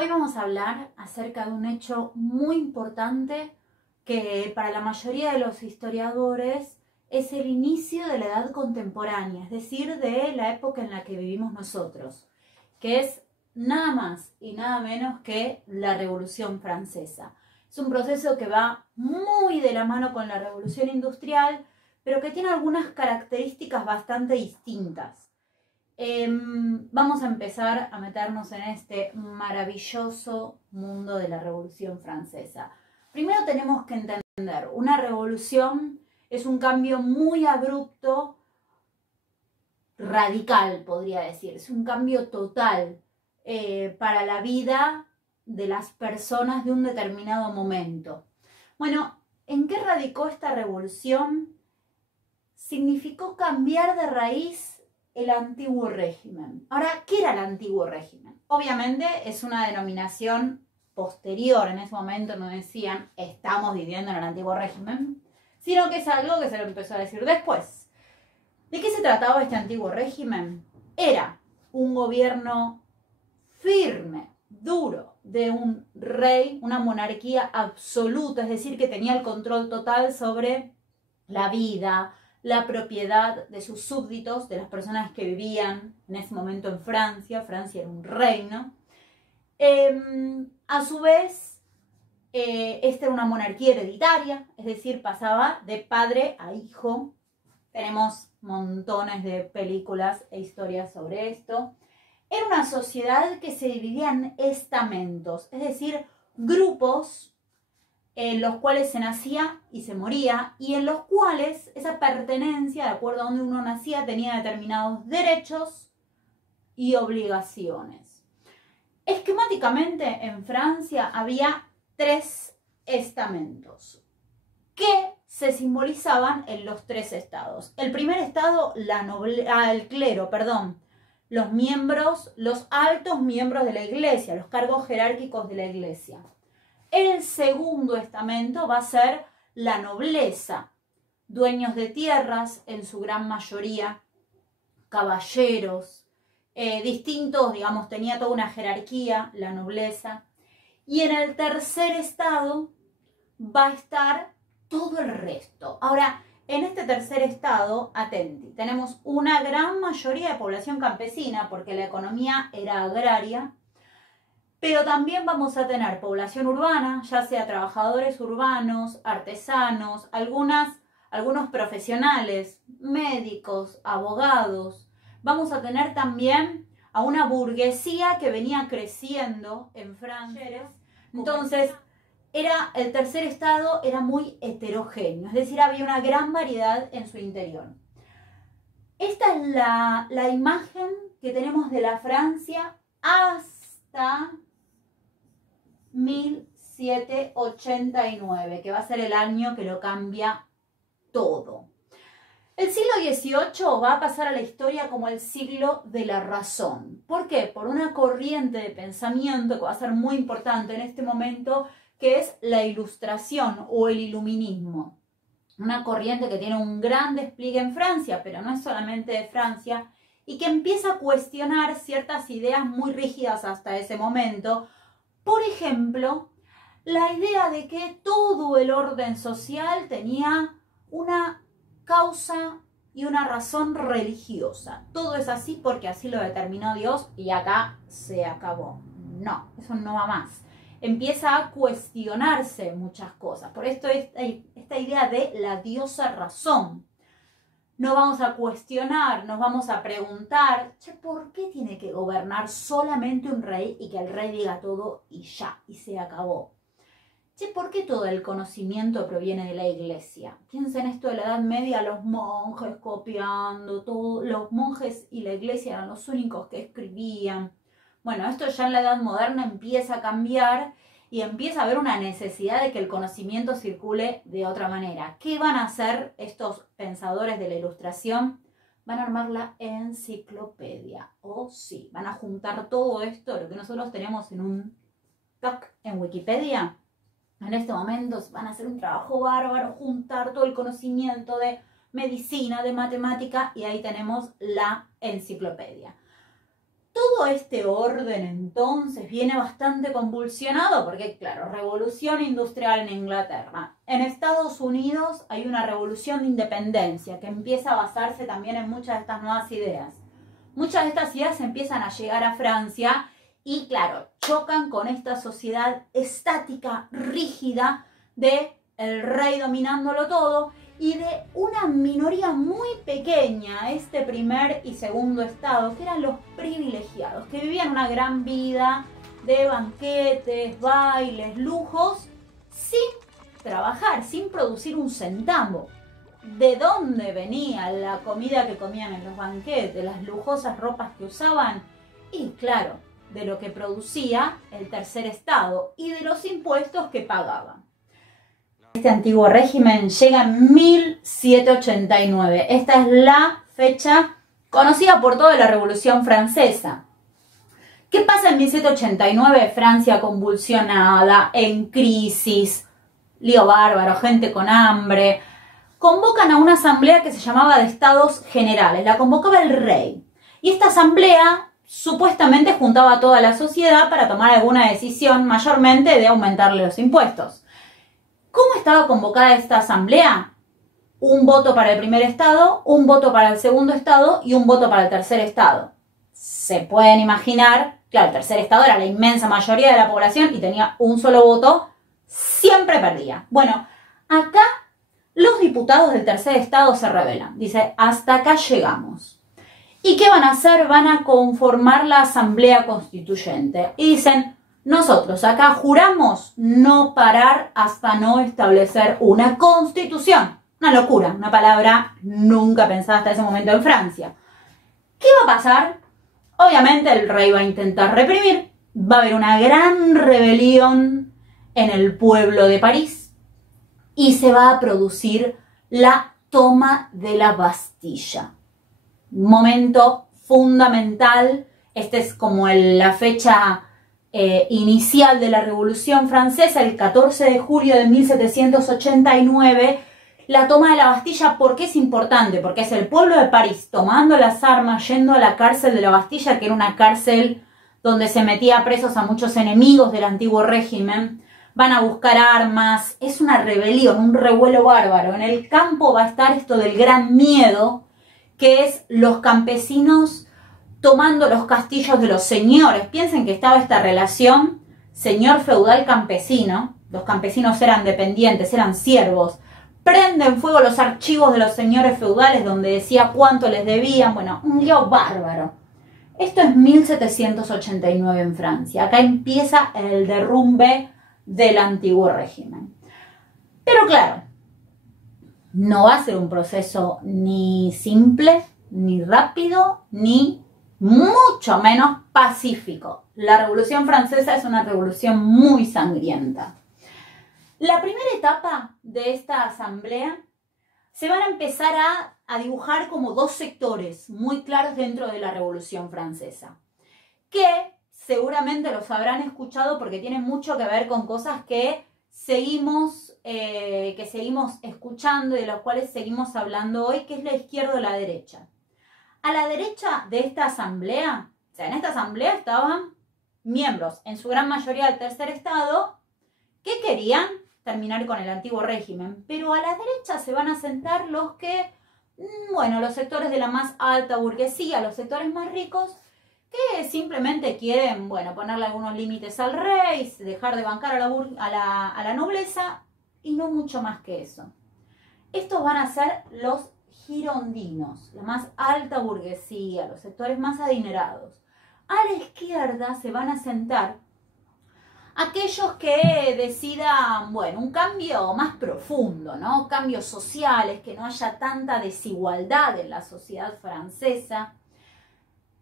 Hoy vamos a hablar acerca de un hecho muy importante que para la mayoría de los historiadores es el inicio de la edad contemporánea, es decir, de la época en la que vivimos nosotros, que es nada más y nada menos que la Revolución Francesa. Es un proceso que va muy de la mano con la Revolución Industrial, pero que tiene algunas características bastante distintas. Vamos a empezar a meternos en este maravilloso mundo de la Revolución Francesa. Primero tenemos que entender, una revolución es un cambio muy abrupto, radical, podría decir, es un cambio total para la vida de las personas de un determinado momento. Bueno, ¿en qué radicó esta revolución? Significó cambiar de raíz el antiguo régimen. Ahora, ¿qué era el antiguo régimen? Obviamente es una denominación posterior. En ese momento no decían estamos viviendo en el antiguo régimen, sino que es algo que se lo empezó a decir después. ¿De qué se trataba este antiguo régimen? Era un gobierno firme, duro, de un rey, una monarquía absoluta, es decir, que tenía el control total sobre la vida, la propiedad de sus súbditos, de las personas que vivían en ese momento en Francia. Francia era un reino. A su vez, esta era una monarquía hereditaria, es decir, pasaba de padre a hijo. Tenemos montones de películas e historias sobre esto. Era una sociedad que se dividía en estamentos, es decir, grupos en los cuales se nacía y se moría, y en los cuales esa pertenencia, de acuerdo a donde uno nacía, tenía determinados derechos y obligaciones. Esquemáticamente, en Francia había 3 estamentos que se simbolizaban en los 3 estados. El primer estado, el clero, los miembros, los altos miembros de la iglesia, los cargos jerárquicos de la iglesia. El segundo estamento va a ser la nobleza, dueños de tierras, en su gran mayoría, caballeros, distintos, digamos, tenía toda una jerarquía, la nobleza. Y en el tercer estado va a estar todo el resto. Ahora, en este tercer estado, atenti, tenemos una gran mayoría de población campesina, porque la economía era agraria, pero también vamos a tener población urbana, ya sea trabajadores urbanos, artesanos, algunos profesionales, médicos, abogados. Vamos a tener también a una burguesía que venía creciendo en Francia. Entonces, el tercer estado era muy heterogéneo, es decir, había una gran variedad en su interior. Esta es la imagen que tenemos de la Francia hasta 1789, que va a ser el año que lo cambia todo. El siglo XVIII va a pasar a la historia como el siglo de la razón. ¿Por qué? Por una corriente de pensamiento que va a ser muy importante en este momento, que es la Ilustración o el Iluminismo. Una corriente que tiene un gran despliegue en Francia, pero no es solamente de Francia, y que empieza a cuestionar ciertas ideas muy rígidas hasta ese momento. Por ejemplo, la idea de que todo el orden social tenía una causa y una razón religiosa. Todo es así porque así lo determinó Dios y acá se acabó. No, eso no va más. Empieza a cuestionarse muchas cosas. Por esto esta idea de la diosa razón. No vamos a cuestionar, nos vamos a preguntar, ¿por qué tiene que gobernar solamente un rey y que el rey diga todo y ya, y se acabó? ¿Por qué todo el conocimiento proviene de la iglesia? Piensa en esto de la Edad Media, los monjes copiando, todo, los monjes y la iglesia eran los únicos que escribían. Bueno, esto ya en la Edad Moderna empieza a cambiar y empieza a haber una necesidad de que el conocimiento circule de otra manera. ¿Qué van a hacer estos pensadores de la Ilustración? Van a armar la enciclopedia. Sí, van a juntar todo esto, lo que nosotros tenemos en un doc en Wikipedia. En este momento van a hacer un trabajo bárbaro, juntar todo el conocimiento de medicina, de matemática, y ahí tenemos la enciclopedia. Todo todo este orden entonces viene bastante convulsionado porque, claro, revolución industrial en Inglaterra. En Estados Unidos hay una revolución de independencia que empieza a basarse también en muchas de estas nuevas ideas. Muchas de estas ideas empiezan a llegar a Francia y, claro, chocan con esta sociedad estática, rígida, de el rey dominándolo todo y de una minoría muy pequeña, este primer y segundo estado, que eran los privilegiados, que vivían una gran vida de banquetes, bailes, lujos, sin trabajar, sin producir un centavo. ¿De dónde venía la comida que comían en los banquetes, las lujosas ropas que usaban? Y claro, de lo que producía el tercer estado y de los impuestos que pagaban. Este antiguo régimen llega en 1789. Esta es la fecha conocida por toda la Revolución Francesa. ¿Qué pasa en 1789? Francia convulsionada, en crisis, lío bárbaro, gente con hambre. Convocan a una asamblea que se llamaba de Estados Generales. La convocaba el rey. Y esta asamblea supuestamente juntaba a toda la sociedad para tomar alguna decisión, mayormente de aumentarle los impuestos. ¿Cómo estaba convocada esta asamblea? Un voto para el primer estado, un voto para el segundo estado y un voto para el tercer estado. Se pueden imaginar, claro, el tercer estado era la inmensa mayoría de la población y tenía un solo voto, siempre perdía. Bueno, acá los diputados del tercer estado se rebelan. Dice, hasta acá llegamos. ¿Y qué van a hacer? Van a conformar la asamblea constituyente. Y dicen, nosotros acá juramos no parar hasta no establecer una constitución. Una locura, una palabra nunca pensada hasta ese momento en Francia. ¿Qué va a pasar? Obviamente el rey va a intentar reprimir, va a haber una gran rebelión en el pueblo de París y se va a producir la toma de la Bastilla. Momento fundamental, este es como la fecha inicial de la Revolución Francesa, el 14 de julio de 1789, la toma de la Bastilla. ¿Por qué es importante? Porque es el pueblo de París tomando las armas, yendo a la cárcel de la Bastilla, que era una cárcel donde se metía presos a muchos enemigos del antiguo régimen. Van a buscar armas, es una rebelión, un revuelo bárbaro. En el campo va a estar esto del gran miedo, que es los campesinos tomando los castillos de los señores. Piensen que estaba esta relación señor feudal campesino. Los campesinos eran dependientes, eran siervos. Prenden fuego los archivos de los señores feudales donde decía cuánto les debían. Bueno, un lío bárbaro. Esto es 1789 en Francia. Acá empieza el derrumbe del antiguo régimen. Pero claro, no va a ser un proceso ni simple, ni rápido, ni mucho menos pacífico. La Revolución Francesa es una revolución muy sangrienta. La primera etapa de esta asamblea se van a empezar a dibujar como dos sectores muy claros dentro de la Revolución Francesa, que seguramente los habrán escuchado porque tienen mucho que ver con cosas que seguimos escuchando y de las cuales seguimos hablando hoy, que es la izquierda o la derecha. A la derecha de esta asamblea, o sea, en esta asamblea estaban miembros, en su gran mayoría del tercer estado, que querían terminar con el antiguo régimen. Pero a la derecha se van a sentar los que, bueno, los sectores de la más alta burguesía, los sectores más ricos, que simplemente quieren, bueno, ponerle algunos límites al rey, dejar de bancar a la nobleza y no mucho más que eso. Estos van a ser los girondinos, la más alta burguesía, los sectores más adinerados. A la izquierda se van a sentar aquellos que decidan, bueno, un cambio más profundo, ¿no? Cambios sociales, que no haya tanta desigualdad en la sociedad francesa.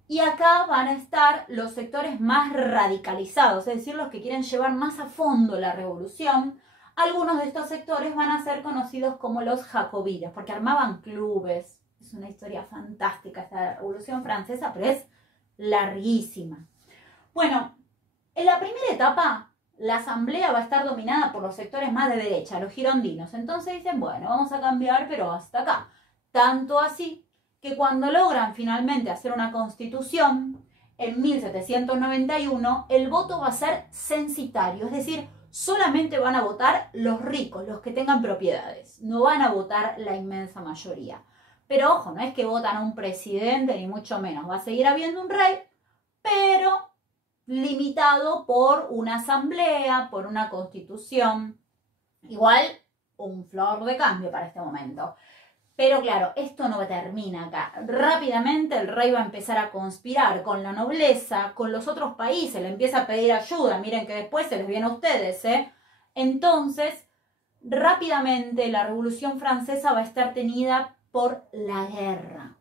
Y acá van a estar los sectores más radicalizados, es decir, los que quieren llevar más a fondo la revolución. Algunos de estos sectores van a ser conocidos como los jacobinos, porque armaban clubes. Es una historia fantástica esta Revolución Francesa, pero es larguísima. Bueno, en la primera etapa, la asamblea va a estar dominada por los sectores más de derecha, los girondinos. Entonces dicen, bueno, vamos a cambiar, pero hasta acá. Tanto así que cuando logran finalmente hacer una constitución, en 1791 el voto va a ser censitario, es decir, solamente van a votar los ricos, los que tengan propiedades, no van a votar la inmensa mayoría. Pero ojo, no es que votan a un presidente ni mucho menos, va a seguir habiendo un rey, pero limitado por una asamblea, por una constitución. Igual, un flor de cambio para este momento. Pero claro, esto no termina acá. Rápidamente el rey va a empezar a conspirar con la nobleza, con los otros países, le empieza a pedir ayuda. Miren que después se les viene a ustedes, ¿eh? Entonces, rápidamente la Revolución Francesa va a estar tenida por la guerra.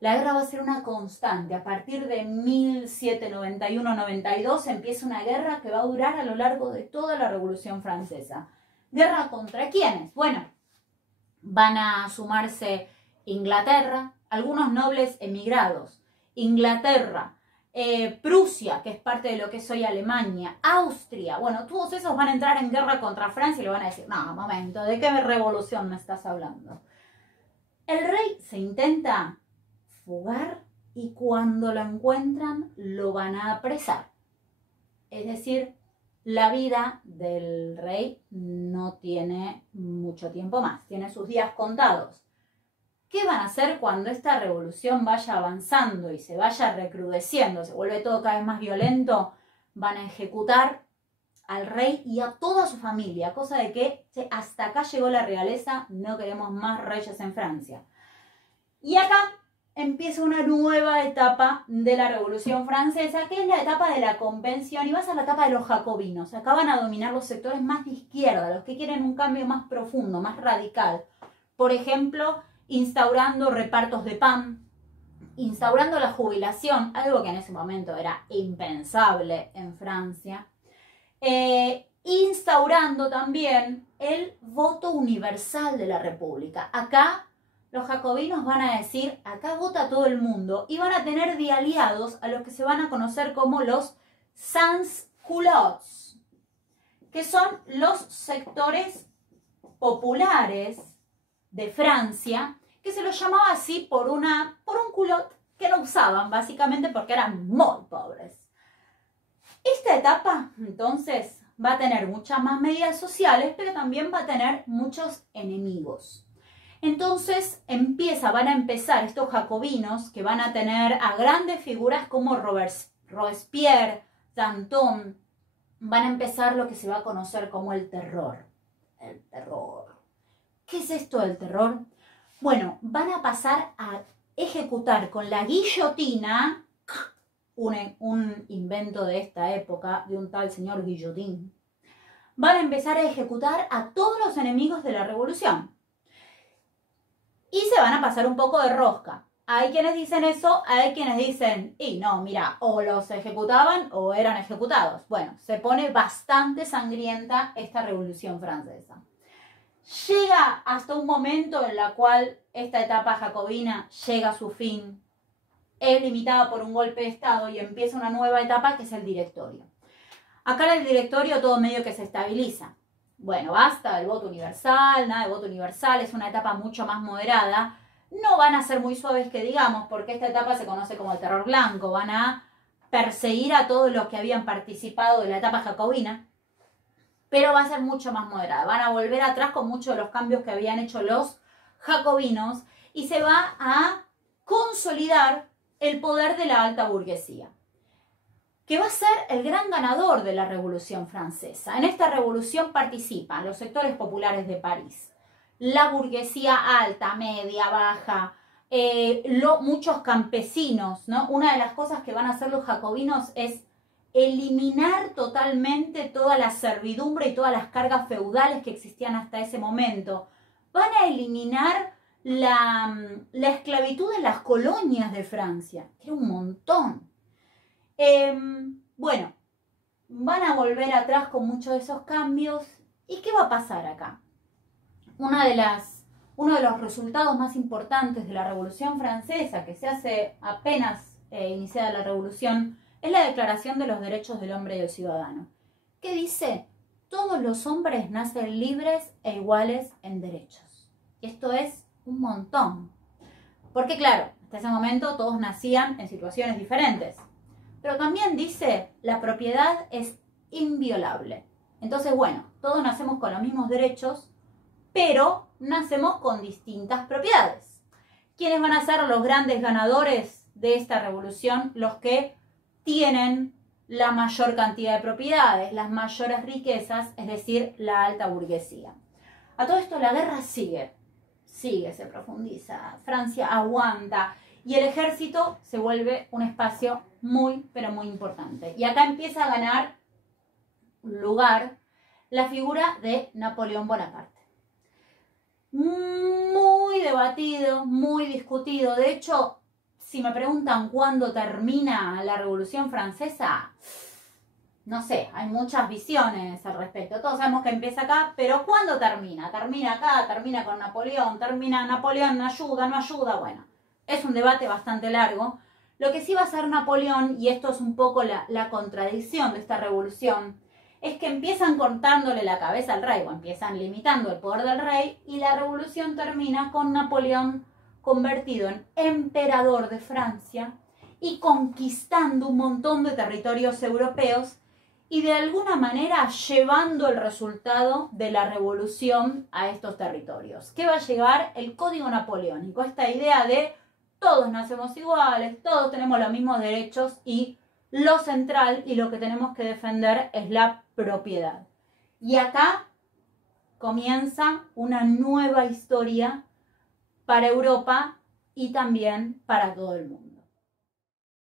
La guerra va a ser una constante. A partir de 1791-92 empieza una guerra que va a durar a lo largo de toda la Revolución Francesa. ¿Guerra contra quiénes? Bueno, van a sumarse Inglaterra, algunos nobles emigrados, Inglaterra, Prusia, que es parte de lo que es hoy Alemania, Austria, bueno, todos esos van a entrar en guerra contra Francia y le van a decir, no, momento, ¿de qué revolución me estás hablando? El rey se intenta fugar y cuando lo encuentran lo van a apresar. Es decir, la vida del rey no tiene mucho tiempo más, tiene sus días contados. ¿Qué van a hacer cuando esta revolución vaya avanzando y se vaya recrudeciendo, se vuelve todo cada vez más violento? Van a ejecutar al rey y a toda su familia, cosa de que hasta acá llegó la realeza, no queremos más reyes en Francia. Y acá empieza una nueva etapa de la Revolución Francesa, que es la etapa de la Convención, y va a ser la etapa de los jacobinos. Acá van a dominar los sectores más de izquierda, los que quieren un cambio más profundo, más radical. Por ejemplo, instaurando repartos de pan, instaurando la jubilación, algo que en ese momento era impensable en Francia, instaurando también el voto universal de la República. Acá los jacobinos van a decir, acá vota todo el mundo, y van a tener de aliados a los que se van a conocer como los sans-culottes, que son los sectores populares de Francia, que se los llamaba así por un culot que no usaban, básicamente porque eran muy pobres. Esta etapa, entonces, va a tener muchas más medidas sociales, pero también va a tener muchos enemigos. Entonces van a empezar estos jacobinos que van a tener a grandes figuras como Robespierre, Danton, van a empezar lo que se va a conocer como el terror. El terror. ¿Qué es esto del terror? Bueno, van a pasar a ejecutar con la guillotina, un invento de esta época, de un tal señor Guillotín. Van a empezar a ejecutar a todos los enemigos de la revolución. Y se van a pasar un poco de rosca. Hay quienes dicen eso, hay quienes dicen, y no, mira, o los ejecutaban o eran ejecutados. Bueno, se pone bastante sangrienta esta Revolución Francesa. Llega hasta un momento en el cual esta etapa jacobina llega a su fin, es limitada por un golpe de Estado y empieza una nueva etapa que es el directorio. Acá en el directorio todo medio que se estabiliza. Bueno, basta del voto universal, nada de voto universal, es una etapa mucho más moderada. No van a ser muy suaves que digamos, porque esta etapa se conoce como el terror blanco. Van a perseguir a todos los que habían participado de la etapa jacobina, pero va a ser mucho más moderada. Van a volver atrás con muchos de los cambios que habían hecho los jacobinos y se va a consolidar el poder de la alta burguesía, que va a ser el gran ganador de la Revolución Francesa. En esta revolución participan los sectores populares de París, la burguesía alta, media, baja, muchos campesinos, ¿no? Una de las cosas que van a hacer los jacobinos es eliminar totalmente toda la servidumbre y todas las cargas feudales que existían hasta ese momento. Van a eliminar la esclavitud en las colonias de Francia, que era un montón. Bueno, van a volver atrás con muchos de esos cambios. ¿Y qué va a pasar acá? Uno de los resultados más importantes de la Revolución Francesa, que se hace apenas iniciada la Revolución, es la Declaración de los Derechos del Hombre y del Ciudadano, que dice: todos los hombres nacen libres e iguales en derechos. Y esto es un montón. Porque claro, hasta ese momento todos nacían en situaciones diferentes. pero también dice la propiedad es inviolable. Entonces, bueno, todos nacemos con los mismos derechos, pero nacemos con distintas propiedades. ¿Quiénes van a ser los grandes ganadores de esta revolución? Los que tienen la mayor cantidad de propiedades, las mayores riquezas, es decir, la alta burguesía. A todo esto la guerra sigue, se profundiza, Francia aguanta y el ejército se vuelve un espacio muy, pero muy importante. Y acá empieza a ganar lugar la figura de Napoleón Bonaparte. Muy debatido, muy discutido. De hecho, si me preguntan cuándo termina la Revolución Francesa, no sé, hay muchas visiones al respecto. Todos sabemos que empieza acá, pero ¿cuándo termina? ¿Termina acá? ¿Termina con Napoleón? ¿Termina Napoleón? ¿Ayuda? ¿No ayuda? Bueno, es un debate bastante largo. Lo que sí va a hacer Napoleón, y esto es un poco la contradicción de esta revolución, es que empiezan cortándole la cabeza al rey, o empiezan limitando el poder del rey, y la revolución termina con Napoleón convertido en emperador de Francia y conquistando un montón de territorios europeos y de alguna manera llevando el resultado de la revolución a estos territorios. ¿Qué va a llegar? El Código Napoleónico, esta idea de todos nacemos iguales, todos tenemos los mismos derechos y lo central y lo que tenemos que defender es la propiedad. Y acá comienza una nueva historia para Europa y también para todo el mundo.